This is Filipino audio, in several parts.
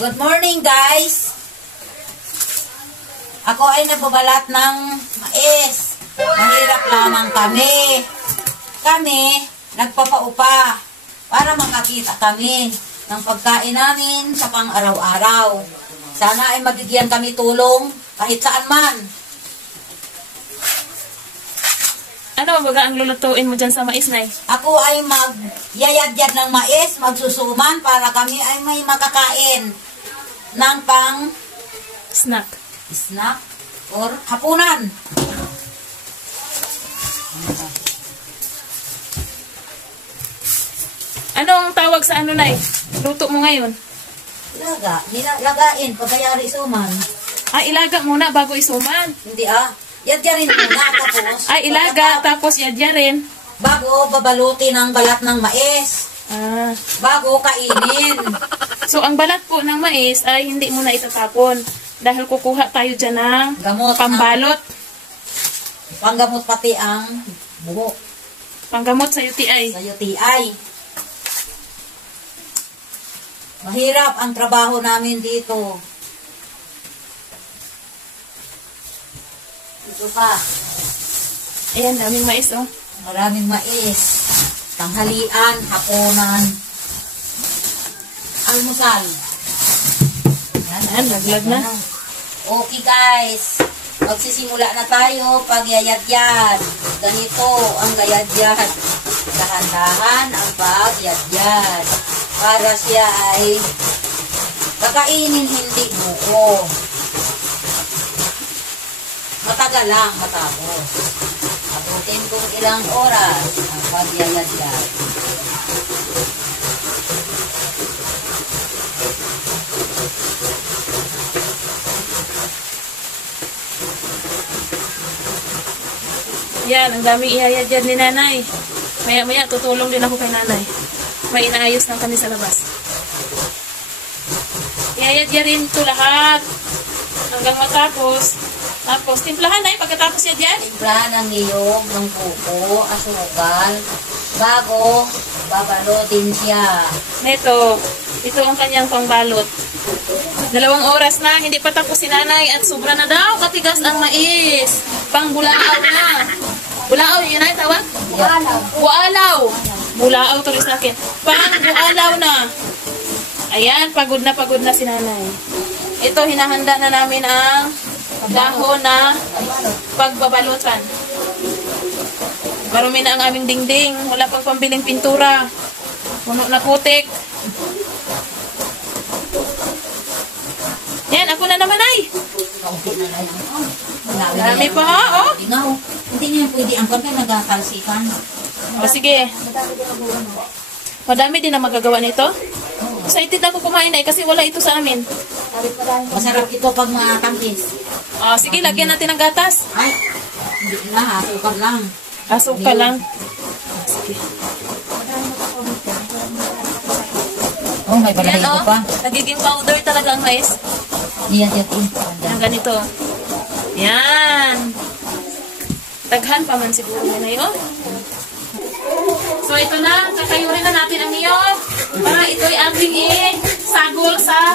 Good morning, guys. Ako ay nagbabalat ng mais. Mahirap lamang kami. Kami nagpapaupa para makakita kami ng pagkain namin sa pang-araw-araw. Sana ay mabigyan kami tulong kahit saan man. Ano baga ang lulutuin mo dyan sa mais, Nay? Ako ay magyayad-yad ng mais, magsusuman para kami ay may makakain ng pang Snack or hapunan. Anong tawag sa ano, Nay? Luto mo ngayon? Lagain, pagkayari suman. Ilaga muna bago isuman. Hindi yadyarin muna tapos. Ilaga tapos yadyarin. Bago babalutin ang balat ng mais. Bago kainin. So, ang balat po ng mais ay hindi muna itatapon. Dahil kukuha tayo dyan ng pambalot. Panggamot pati ang buho. Panggamot sa UTI. Sa UTI. Mahirap ang trabaho namin dito. Ito pa. Ayan, daming mais, oh. Maraming mais. Tanghalian, hapunan, almusal. Ayan, laglag na. Okay, guys. Magsisimula na tayo pagyayad-yad. Ganito ang gayad-yad. Dahan-dahan ang pagyayad. Para siya ay kakainin hindi buo. Matagal lang matapos. Abutin kung ilang oras ang pagyayad-yad. Yan, ang daming ihayad-yad ni Nanay. Maya-maya tutulong din ako kay Nanay. May inaayos lang kami sa labas. Ihayad-yadin ito lahat. Hanggang matapos. Tapos, timplahan na pagkatapos yan dyan. Timplahan ng niyog, ng kuko, asukal, bago babalutin siya. Neto, ito ang kanyang pangbalot. 2 oras na, hindi pa tapos si Nanay at sobra na daw katigas ang mais. Pangbulaaw na. Bulaaw, yun ay tawag? Bualaw. Bulaaw tuloy sa akin. Pangbualaw na. Ayan, pagod na si Nanay. Ito, hinahanda na namin ang dahon na pagbabalutan. Marumi na ang aming dingding. Wala pang pambiling pintura. Puno na putik. Yan, ako na naman ay. Marami pa ha, oh. Hindi niya pwede ang kami nagkakalsikan. Sige. Madami din na magagawa nito. Excited ako kumain ay kasi wala ito sa amin. Masarap ito pag matangkis. Sige, lagyan natin ng gatas. Ay, hindi na, asukal lang. Asukal lang. Sige. May balahay ko pa. Nagiging powder talaga ang mais. Yan. Yan, ganito. Yan. Taghan pa man siguro yan na yun. So, ito na. Kakayurin na natin ang niyog. Para ito'y ating sagol sa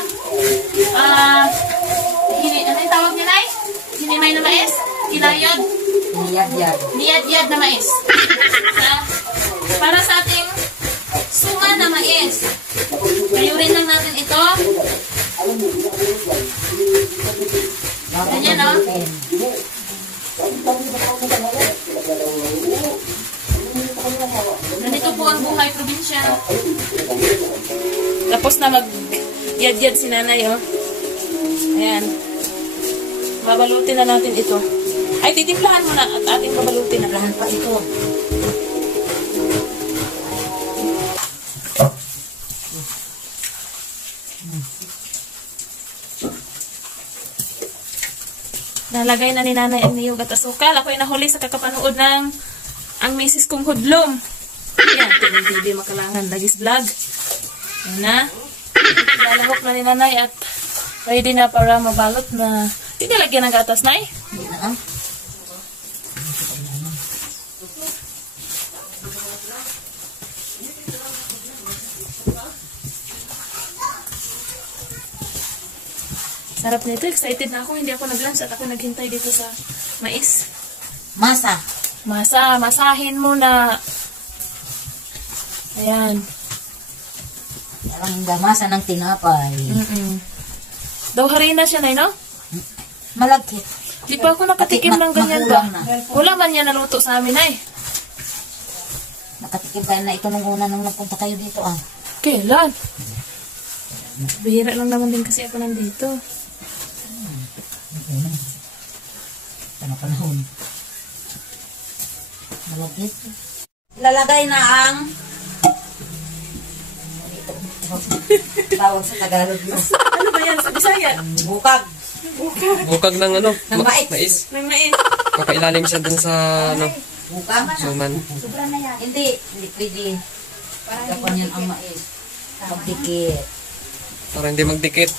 ano yung tawag niya, Nay? Hinimay na mais? Kinayod? Niyad-yad na mais. Para sa ating sunga na mais. Kayurin lang natin ito. Ganyan, no? Ganito po ang buhay probinsya. Tapos na mag-yad-yad si Nanay, oh. Ayan. Babalutin na natin ito. Ay, titimplahan mo na at ating babalutin na. Lahan pa ito. Nalagay na ni Nanay ang niyog at asukal. Ako ay nahuli sa kakapanood ng ang misis kong hudlom. Ayan, TV makalangan. Lagis vlog. Ayan na. Nalahok na ni Nanay at ready na para mabalot na. Hindi lagyan ng gatas, Nay? Hindi na. Sarap nito. Excited na ako. Hindi ako nag-lunch at ako naghintay dito sa mais. Masa. Masahin mo na. Ayan. Parang gamasa ng tinapay. Daw harina siya, Nay, no? Malagkit. Di pa ako nakatikim ng ganyan ba? Wala man yan naluto sa amin, Nay. Nakatikim kayo na ito nung una nung nagpunta kayo dito, ah. Kailan? Bihira lang naman din kasi ako nandito. Ano panahon? Malagkit. Lalagay na ang tawag sa Tagalog yun. Ano ba yan? Sa Bisaya? Bukag. Bukag ng ano? Ng mais. Mais. Ng mais. Kakailalim siya dun sa ano? Bukag. Suman. Hindi pwede. Dapan yan ang mais. Magdikit. Para hindi magdikit.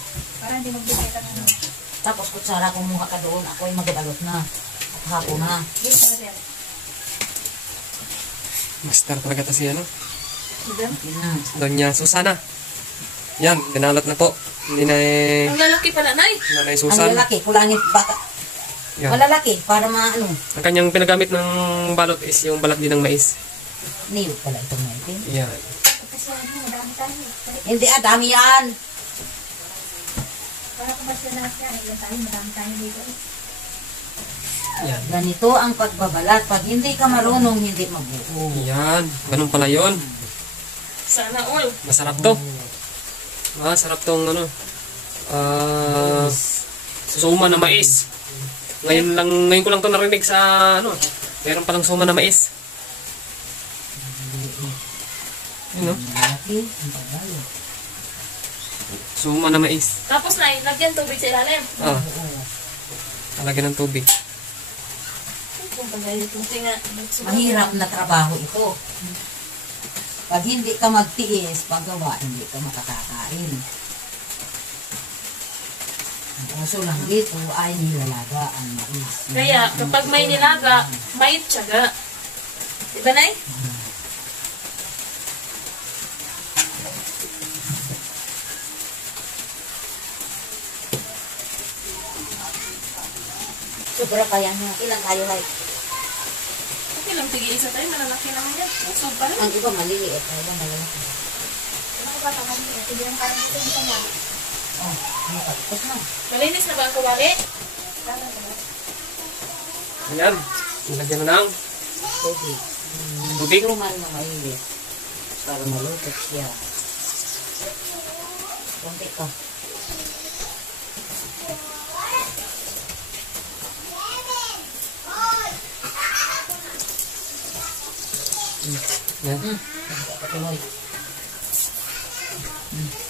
Tapos kutsara kumuha ka doon. Ako ay magabalot na. At hapon na. Master talaga kasi ano? Yun na. Doña Susana. Yan, pinalot na po. Hindi na eh... Ang lalaki pala, Nay. Nanay Ang Susan. lalaki, kulangin bata. Yan. Malalaki, para maano. Ang kanyang pinagamit ng balot is yung balat din ng mais. Niyog pala itong maitin. Yan. Hindi, dami yan. Yan. Ganito ang pagbabalat. Pag hindi ka marunong, hindi mabuo. Yan. Ganun pala yun. Sana all. Masarap to. Masarap tong ano. Suma na mais. Ngayon ko lang to narinig sa ano. Meron palang suma na mais. Yun, no? Malaki, ang pagbalat. Suma na mais. Tapos, Nay, lagyan tubig sa ilalim. Talagyan ng tubig. Kung pagayot mo, tinga. Mahirap na trabaho ito. Pag hindi ka magtiis, paggawa, hindi ka makakakain. Ang uso lang dito ay nilalaga ang mais. Kaya, kapag may nilaga, may tiyaga. Diba, Nay? Sobra kaya na. Ilang kayo ay? Okay lang, tigil isa tayo. Malalaki naman yan. Usog pa rin. Ang iba maliliit. Ay, iba malalaki. Oh, ano ka? Tapos na. Malinis na ba ang kawali? Ayan. Nilagyan na ng Tubig. tubig. Tuman na mainit. Para malutot siya. Kunti ka. Yan. Patuloy.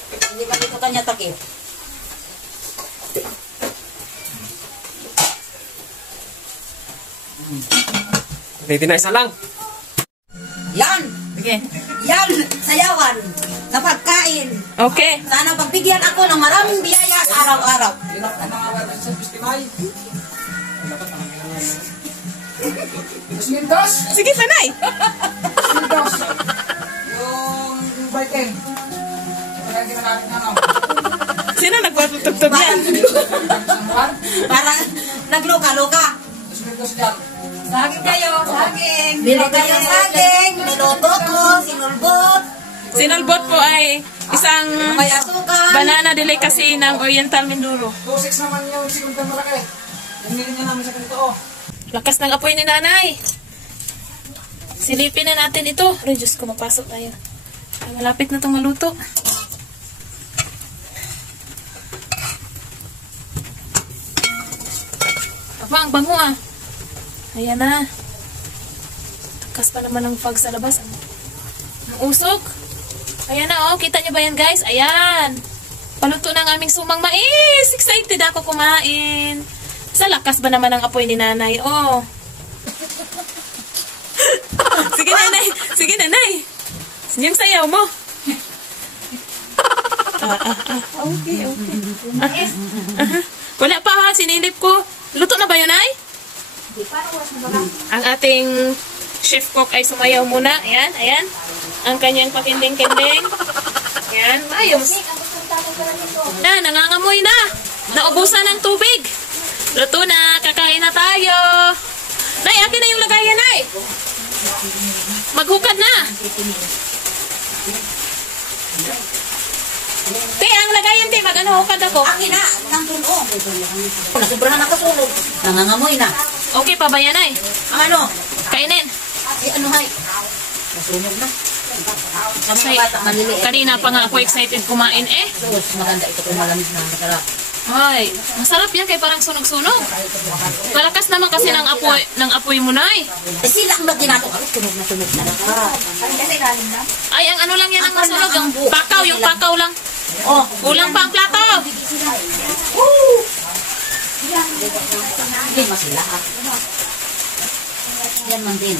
Hindi ba dito kanya takip? Ready na isa lang. Yan! Okay. Yan! Sayawan! Sa pagkain! Okay. Sana pagbigyan ako ng maraming biyaya sa araw-araw. Sige, Panay. Yung biking. Kaya ginagamit na, no? Sino nagpapatugtog yan? Parang nagluka-luka. Dos dyan. Saging kayo, saging. Bili kayo saging. Niluto ko, sinulbot. Sinulbot po ay isang May asukal. banana delicacy ng Oriental Mindoro. 2.6 naman yung sigundang malaki. Yung niya namin sa ganito, oh. Lakas ng apoy ni Nanay. Silipin na natin ito. Ay, Diyos ko, mapasok tayo. Ay, malapit na itong maluto. Aba, ang bango ah. Ayan na. Takas pa naman ng fog sa labas. Ang usok. Ayan na oh. Kita nyo ba yan guys? Ayan. Paluto ng aming sumang mais. Excited ako kumain. Sa lakas ba naman ang apoy ni Nanay? Oh. Sige Nanay. Sige Nanay. Yung sayaw mo. Okay, okay. Wala pa ha. Sinilip ko. Luto na ba yun ay? Ang ating chef cook ay sumayaw muna. Ayan, ayan. Ang kanyang pakinding-kinding. Ayan, ayos. Na, nangangamoy na. naubusan ng tubig. Luto na, kakain na tayo. Nay, akin na yung lagayan, Nay. Maghukad na. Te, ang lagayan, te. Mag-ano, hukad ako. Akin na, nandun o. Sobrahan nakasunog. Nangangamoy na. Okay pa ba yan, Nay? Ang ano? Kainin. Ano hay? Nasunog na. Sa mga Say, bata, maliliit. kanina pa nga ako excited kumain eh. Sus, maganda ito kung malamig na masarap. Ay, masarap yan kay parang sunog-sunog. Malakas naman kasi ng apoy mo, Nay. Eh sila ang maginato. Sunog na sunog na. Ay, ang ano lang yan ang masunog. Ang pakaw, yung pakaw lang. Oh, Kulang pa ang plato. hindi masila. Yan man din.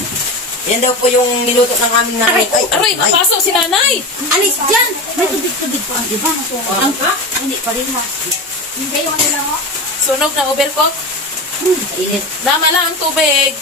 Yan daw po yung niluto ng aming nanay. Aray, napasok si Nanay. Alis dyan! May tubig-tubig pa ang iba. Ang hindi pa rin mas. Sunog na overcook. Init. Dama lang ang tubig.